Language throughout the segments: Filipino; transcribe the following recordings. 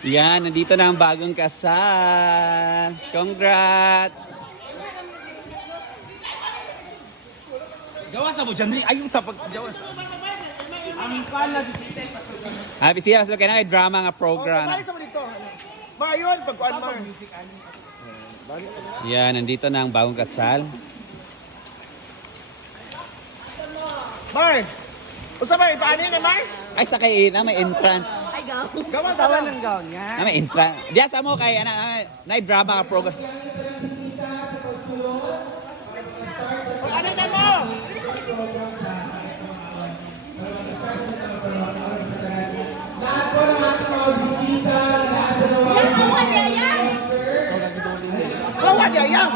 Yan, nandito na ang bagong kasal. Congrats! Gawas na mo dyan, ayun sa paggawas. Aming kala, bisita. Bisita, so kaya na may drama nga program. Balik sa mo dito. Mayon, pagkuhan mo. Yan, nandito na ang bagong kasal. Mar! Usa Mar, paano yun Mar? Ay, sakay na, may entrance. Ay, go. Gawas sa ng gown nga. Na may entrance. Diyan sa mo kay, na drama nga program. Ano na mo? Kawad yayang!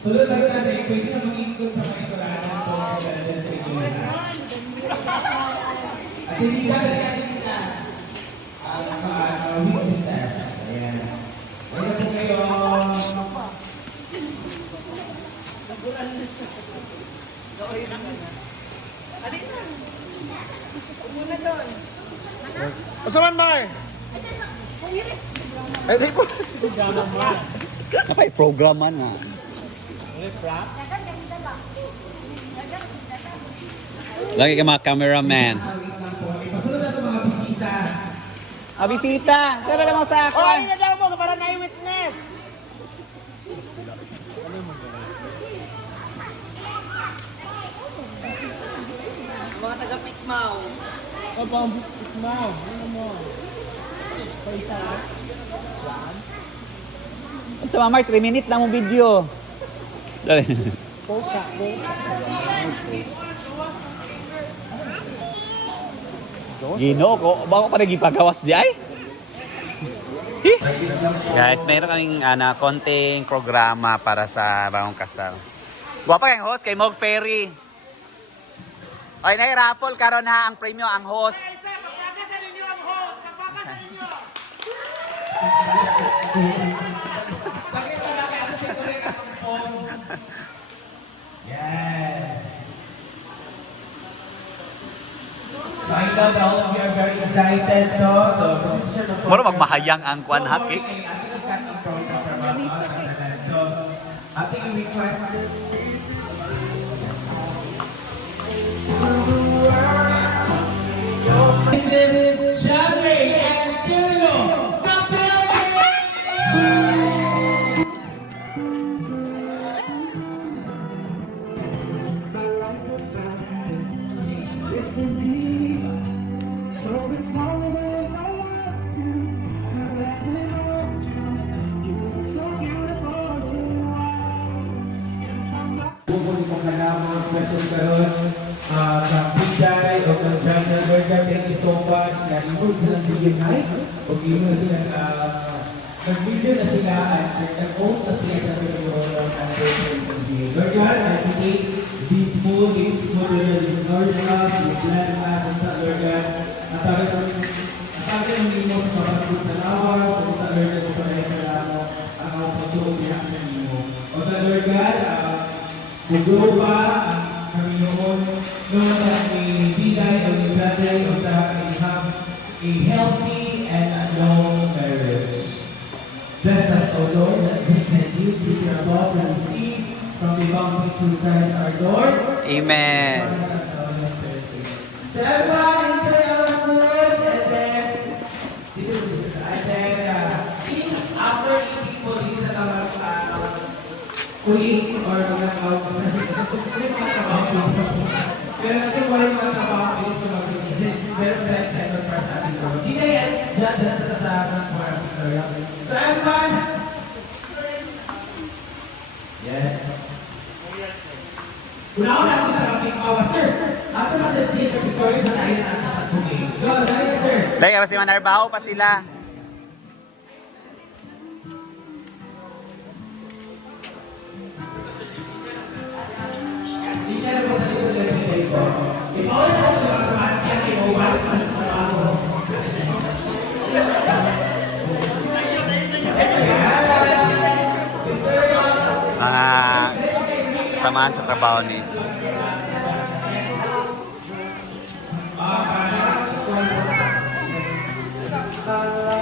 Sunod lang natin, pwede na mag-ikot sa mga ikuranan po sa inyo. At hindi ka talaga kita ang witnesses. Ayan. Ayan po kayo. Usa man Mar? Ay, di po. Napay programan na. Lagi ka mga cameraman. Pasunod na ito mga bisita. Bisita! Saan na naman sa Oh, ano na daw mo para na witness. Mga taga-Pikmaw. Apa ang mau? Ano mo? Paisa. Sa mga Mark, 3 minutes na mong video. Dali. Posa. Gino ko, bako pa nagipagawas di ay? Guys, mayroon kaming konting programa para sa bagong kasal. Guwapa kayong host, kay Mog Ferry. Okay, na-raffle karon ha ang premyo ang host. Magpapakasan ninyo ang host! Magpapakasan ninyo! Bakit pa laki ako sa ikure ka sa phone? Yes. So I know that all of you are very excited, no? So position of Muro magmahayang ang kwan hakik. So, ating request. This is Jade and Cheerio. Bukod po ka na mga special karon sa Pinday o ng Jana Berga, thank you so much. Nag-improve silang video night o gino silang nag-video na sila at nag-own na sila sa video ng anniversary. Lord God, as we take this food, this food will nourish us, will bless us, and sa Lord God, at sabi ng limo sa kapasok sa lawas, sa ito Lord God, ito ay kalamo ang mga pagtuong pinakita nimo. O the Lord God, Muguro pa ang Panginoon noon na may biday o nagsaday o have a healthy and a long marriage. Bless us, O Lord, that these and these which are about to receive from the bounty through Christ our Lord. Amen. So everyone, enjoy our food and then please, after eating po, hindi sa tamang kulit or mga tawag pero natin wala yung mga trabaho ko ito kasi meron tayo second part sa ating trabaho. Hindi na yan, dyan sa kasahan ko ang Victoria. So everyone! Yes. Una-una natin natin awa, sir. Ato sa destination Victoria sa tayo natin sa booking. Go, dahil sir. Dahil kasi manarbaho pa sila. Hindi na po sa likod ng pinay ko. Ikaw sa mga trabaho niya, ikaw pa sa trabaho. Mga samahan sa trabaho ni. Para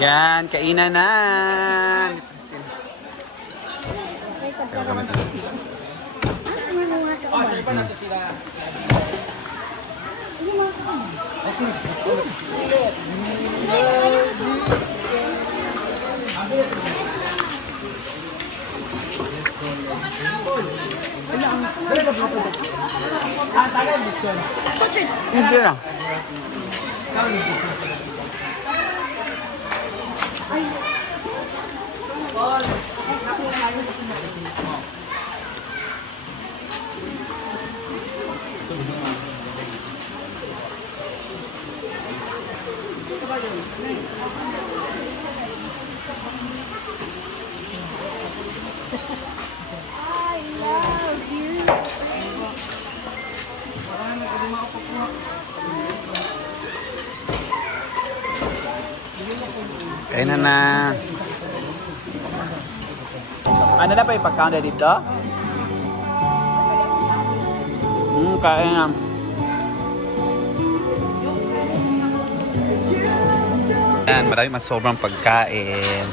Yan, kainan na. Hindi na. Kainan na. Ano na pa yung pagkain na dito? Kain na. Yan, marami mas sobrang pagkain.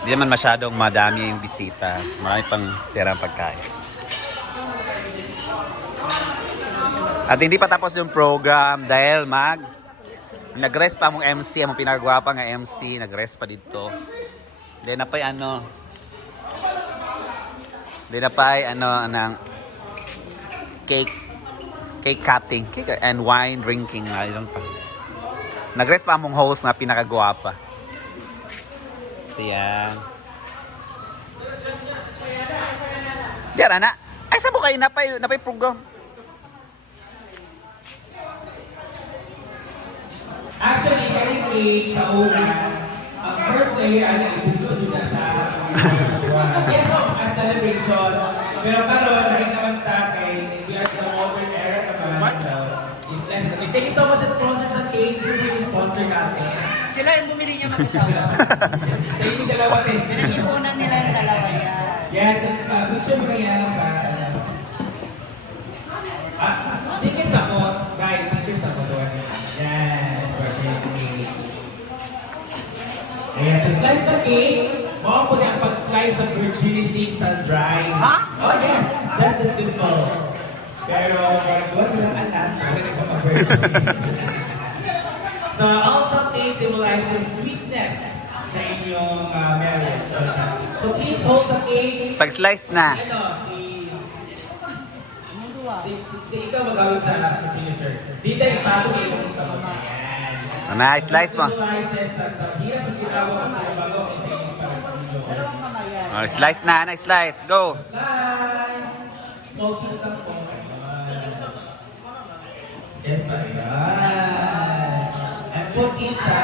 Hindi naman masyadong madami yung bisita. Marami pang tirang pagkain. At hindi pa tapos yung program dahil nag-rest pa mong MC, among pinagwapa nga MC, nag-rest pa dito. Then na pa'y ng cake cutting, cake and wine drinking. Ayun pa. Nag-rest pa among host nga pinakagwapa. So yan. Diyan na. Ay sabo kayo napay program. Actually, karing cake sa una, ang first layer ay nag-ibulod yun na sa yes, a celebration. Pero karon rin naman ta kay we are the modern era naman. So, is less than thank you so much sa sponsors sa cakes. Sino yung sponsor natin? Sila yung bumili niya mag-asawa. Thank you dalawa din. Pinag-ipunan nila yung dalawa yan. Yan, picture mo kaya sa tickets ako, guys, pictures ako doon. Yan, perfect cake. Ayan, the slice ng cake, mao po na ang pag-slice ng virginity sa dry. Ha? Oh yes, that's the simple. Pero, pag-buwan mo ng anak, sa akin nagpapag-virgin. So, also cake symbolizes sweetness sa inyong marriage. So, please hold the cake. Pag-slice na. Ikaw magawin sa Virginia, sir. Dito ipatong yung ito. Nice slice mo. Oh, slice na, nice slice. Go. Slice! Small piece lang po. Yes, ayan. And put it sa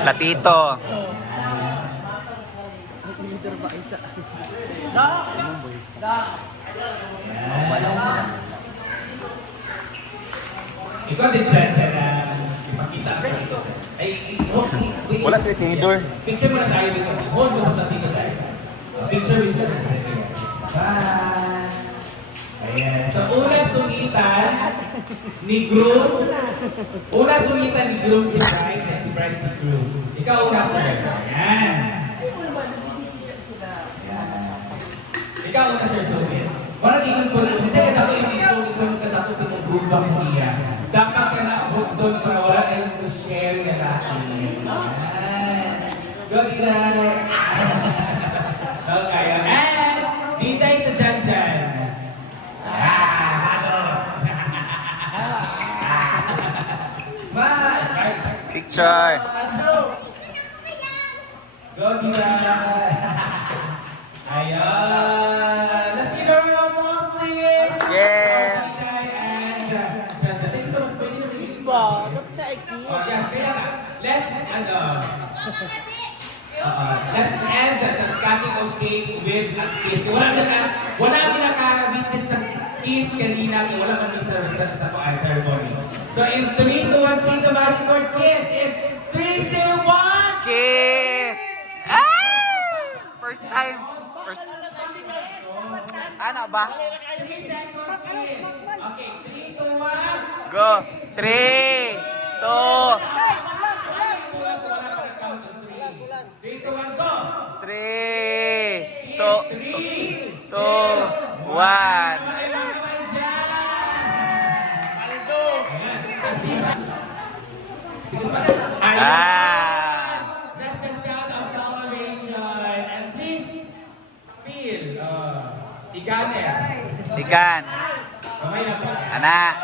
Platito. Ikaw din dyan na ipakita ko ito. Ay, Wala si Theodore. picture mo na tayo dito. Hold mo sa platito tayo. Picture with the bye. Ayan. So, una sungitan ni groom. Una sungitan ni groom si bride at si bride si groom. Ikaw una, sir. Ayan. Ikaw una, sir, sungit. Wala tingin po na. Kasi kada ko yung sungit po kada ko sa mga groom bang niya. Dapat ka na doon para wala tayong share na natin. Ayan. Go, Diray. Okay, and Diday to Jan. Smile! Picture. Go, Diday. Ayan. Let's give her a round of applause, please. Yeah. Diday and Jan. Thank you so much. Pwede na release mo. Ba, dapat na iki. Oh, yes, kaya let's end the cutting of cake with a kiss. Wala na nakaka-witness sa keys kanina, wala man sa ceremony. So in 3, 2, 1, sing the magic word kiss. In 3, 2, 1! Kiss! Ah! First time. First. Ano ba? 3 seconds kiss. Okay, 3, 2, 1. Go. 3, 2, 3, 2, 1, go! 3, 2, 3, 2, 1. Ah! That's the sound of celebration. And please feel Igane. Ikan. Kamay na po. Anak.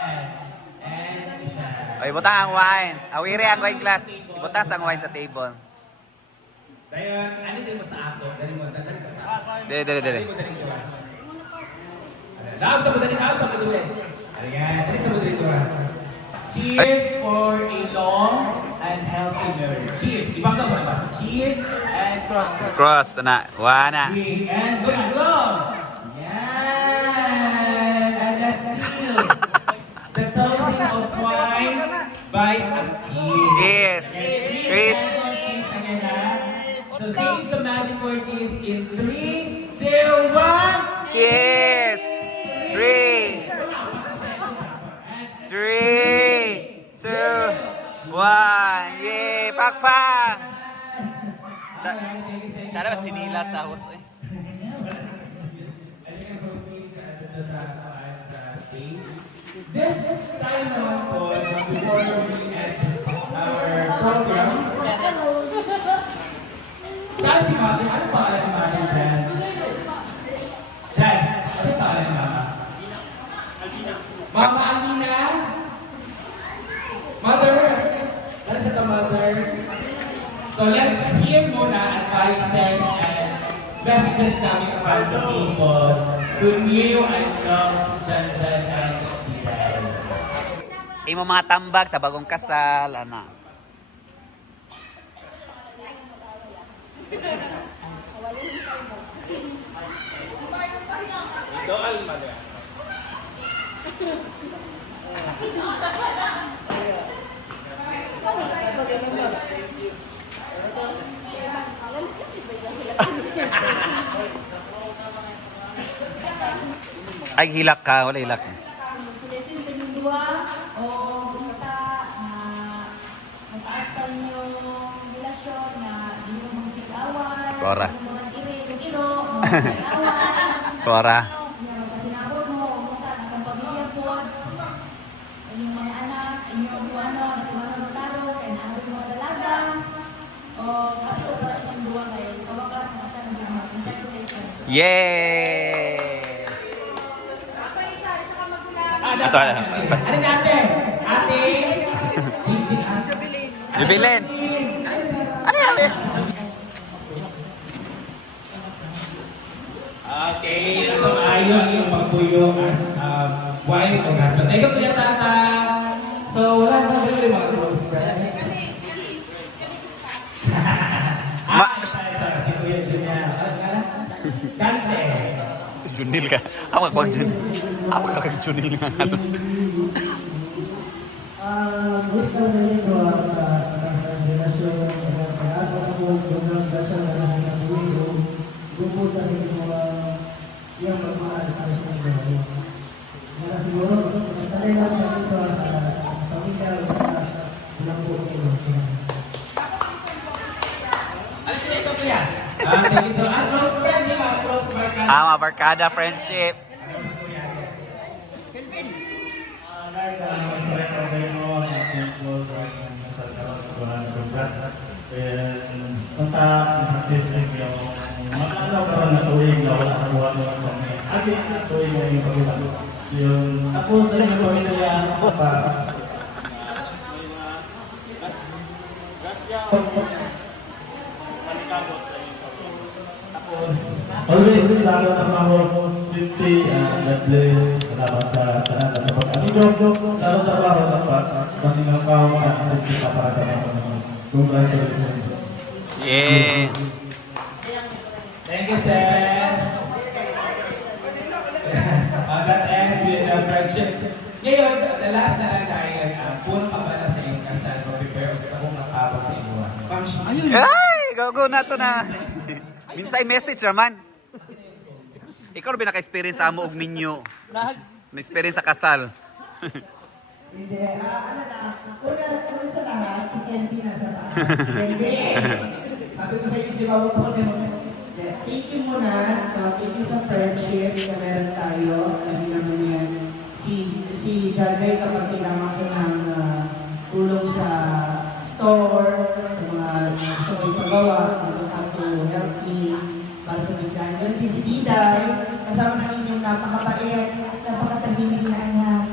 And isa. O, ibutang ang wine. Awiri ang wine glass. Ibutang ang wine sa table. Dayon, ano din mo sa ako? Dali mo sa ako. Dili. Dali mo. Laos sa madali. Ayan, dali sa madali. Cheers for a long and healthy marriage. Cheers. Ibang ka ba? Cheers and cross. Cross. Anak. Wana. And go! Yan! And let's seal the toasting of wine by a kiss. Kiss. Kiss. Kiss. Kiss again, ha? So sing the magic word kiss in 3, 2, 1. Kiss. 3, 2, 1. Yay! Pakpak! Cara mas sinila sa host eh. This time naman po, before we end our program, saan si Mami? Ano pa alam ni Mami dyan? Dyan, kasi pangalan ni Mama? Mama Alina? Mother? Ano sa mother? So let's hear muna advices and messages namin about the people who knew and loved Janjan and Tibay. Imo mga tambag sa bagong kasal, ana. Ay, hilak ka. Wala hilak. Congratulations sa inyong dua. O kumita na mataas pa inyong relasyon na hindi mo mga sigawan. Tora. Hindi mo mga iro, mga sigawan. Tora. Kasinabot mo, kumita na kang pamilya po. Inyong mga anak, inyong buwano, natulang taro, kaya naabot mga dalaga. O kapito para sa inyong dua kayo. Sa wakas, nasa ng mga congratulations. Yay! Ito, Ano natin? Ate? Gigi, ate. Jubilin. Ano yan? Okay, ito ayo ang pagpuyo as wife o husband. Ikaw kuya tata. So, wala na ba yung mga close friends? Ito, si Kuya Junior. Gante. Si Junil ka. Ako kag Junil. Ako kag Junil nga ano. Wish ko sa inyo sa relasyon ako ako gumang dasal na nabuhay gumunta sa inyo yung pagmamahal para sa inyo. Para siguro sa talay lang sa inyo sa pamilya lang po ito. Ano ito kuya? Thank you so much. Close friend, di ba? Close friend. Mga barkada friendship. Kontak, sukses din yung makalaw ka na tuwing na wala na buwan naman kami. Agit na tuwing na yung pagkita. Yung tapos sa inyo pamilya, always lalo na mahal, safety and God bless. Salamat sa tanan at pag-amigo. Sa trabaho dapat maninang kao at safety ka para sa mga congratulations. Yeah. Thank you, sir. That ends with Ngayon, the last na lang tayo, puno ka ba na sa iyong kasal, prepare akong matapos sa inyo. Ayun. Ay, go na to na. Minsan message naman. Ikaw rin naka-experience sa amo og minyo. Na-experience sa kasal. Hindi, ano lang, una sa lahat, si Kenty nasa taas. Si Kenty, sabi ko sa iyo, di ba mo po, thank you muna, thank you sa friendship na meron tayo, hindi naman yan, si John Ray kapag kailangan ko ng tulong sa store, sa mga gusto ko ipagawa, mag-have to help me, para sa bigyan. Yan din si Diday, kasama ng inyong napakabait, napakatahimik na anak,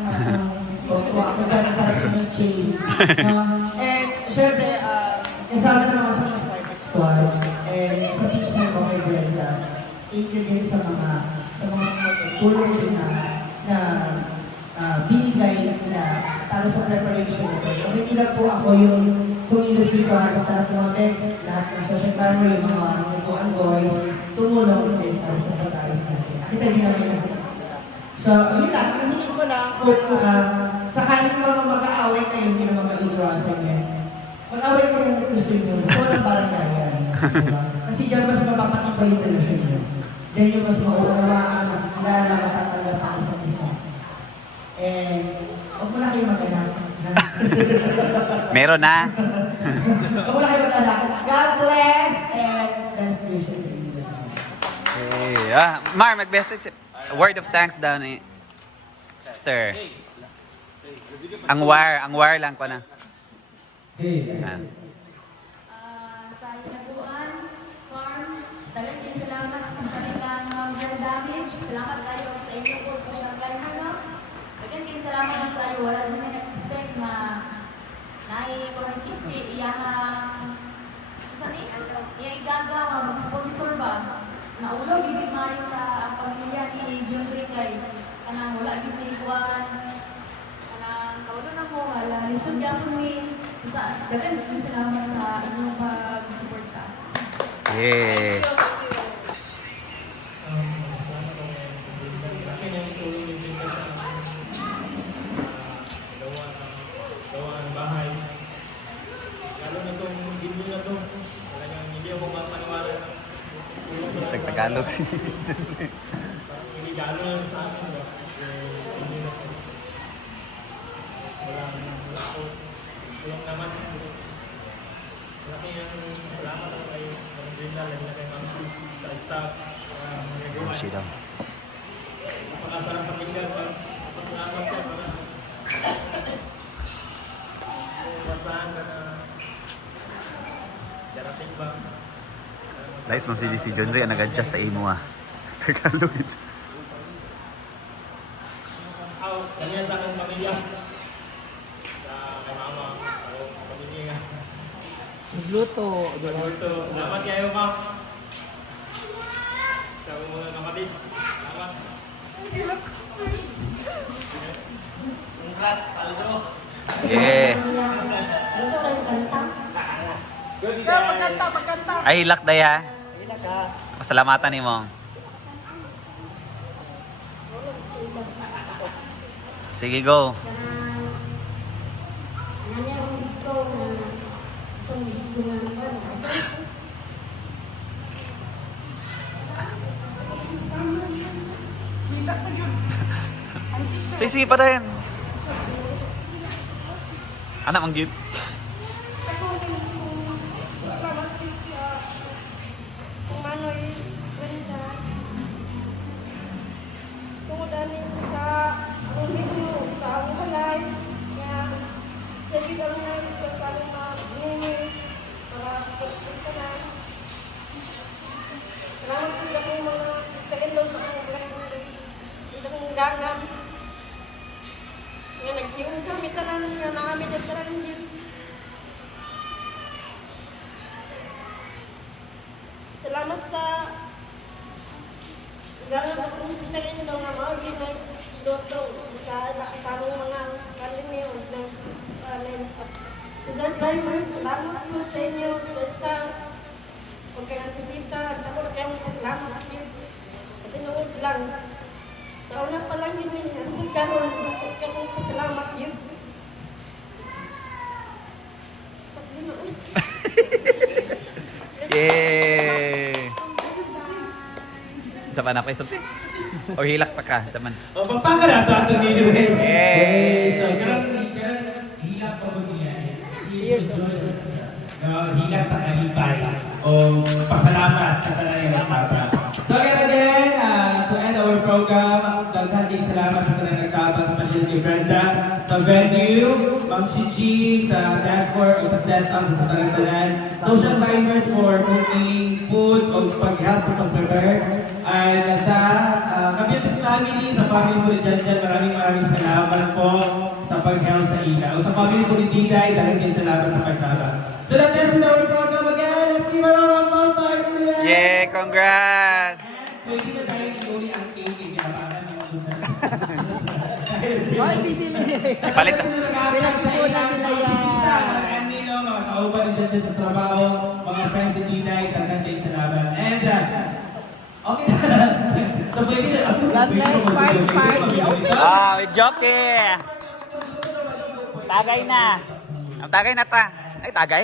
ako dahil sa akin ng chain. And syempre, kasama na mga sa Spider Squad, and sa pinsan ko kay Brenda, thank you din sa mga tulong din na binigay nila para sa preparation nito. Hindi lang po ako yung kumilos dito halos lahat ng mga beds, lahat ng social planner, yung mga nutuan boys, tumulong din para sa pag-ayos natin. Kita din namin natin. So, yun lang, ang hiling ko lang kung sakaling mga mag-aaway kayo, hindi naman maiiwasan yan. Mag-aaway kayo ng gusto nyo, ito lang parang kaya. Diba? Kasi dyan mas mapapatibay yung relasyon nyo. Dahil yung mas mauunawaan, lalo na matatanggap ang isa't isa. And, huwag mo na kayo mag-anak. Meron na. Huwag mo na kayo mag-anak. God bless and best wishes sa inyo. Hey, Mar, mag-message. Word of thanks daw ni Sister. Ang wire lang ko na. Hey, Sa Hinaguan Farm, dagan din salamat sa kanilang brand damage. Salamat kayo sa inyo po sa Shanghai Hano. Dagan din salamat sa tayo. Wala din na-expect na ko ng chichi, iyahang igagawa, mag-sponsor ba? Naulog, ibig maring sa pamilya ni John Ray kay kanang wala din may kuwan. Kanang kaulo na mo, wala. Lisod niya po dagan din salamat sa inyong pag-support sa akin. Yeah. Kasi yung tulong ni Binta sa gawa ng bahay. Lalo na itong video na ito. Talagang hindi ako mapaniwala ng tulong ko lang. Tagalog. Hindi gano'n lang sa akin. Hindi na ito. Wala ako. Tulong naman. Malaki yung salamat ako kay Binta. Lalo na kay Ma'am Sue sa staff. She daw. Napakasarap pakinggan pag pasalamat ka para basahan ka na darating ba? Guys, si John Ray ang nag-adjust sa imo Tagalog. Kanina sa akong pamilya. Sa kay mama, sa pamilya nga. Nagluto. Pagluto. Salamat kayo, ma'am. Sa mga kapatid. Salamat. Congrats, Paldo. Yeah. Ito lang kanta. Ay, hilak daya. Pasalamatan ni mo. Sige, go. Sige pa rin. Anak, mang cute. Salamat sa gano'n sa kong sister nyo nga mga ginagluto sa among mga kalimiyos ng Susan Drivers. Salamat po sa inyo sa staff. Huwag kayong bisita. Ako na kayong salamat at tinuod lang. Sa una pa lang yun, ang karoon, huwag kayong Sa panapay, sulti. O hilak pa ka, taman. O, pagpaka na ito ang tumili, Wes. Yay! So, hilak pa ba niya? Years of hilak sa kalipay. O, pasalamat sa talagang nagtapa. So, again, to end our program, dagdagang salamat sa talagang nagtapa, especially kay Brenda, sa venue, Ma'am Chichi, sa decor, o sa setup, sa talagang social timers for cooking, food, o pag-help, o pag-prepare. Ay sa Kabiyatis family, sa family po ni Janjan, maraming salamat po sa pag-help sa ina. O sa family po ni Diday, dahil din salamat sa pagtaba. So that ends our program again. Let's see what our most start with. Yay! Congrats! Pwede na tayo ni Uli ang cake, inapakan ng mga susunod. Ay, bibili. Palit. Pinagsimulan nila yan. And you know, mga kauban ni Janjan sa trabaho, mga friends ni Diday, dagdagang salamat. And okay na. So pwede na. God bless, party. Okay. Ah, with jockey! Tagay na! Ang tagay na ta. Ay, tagay?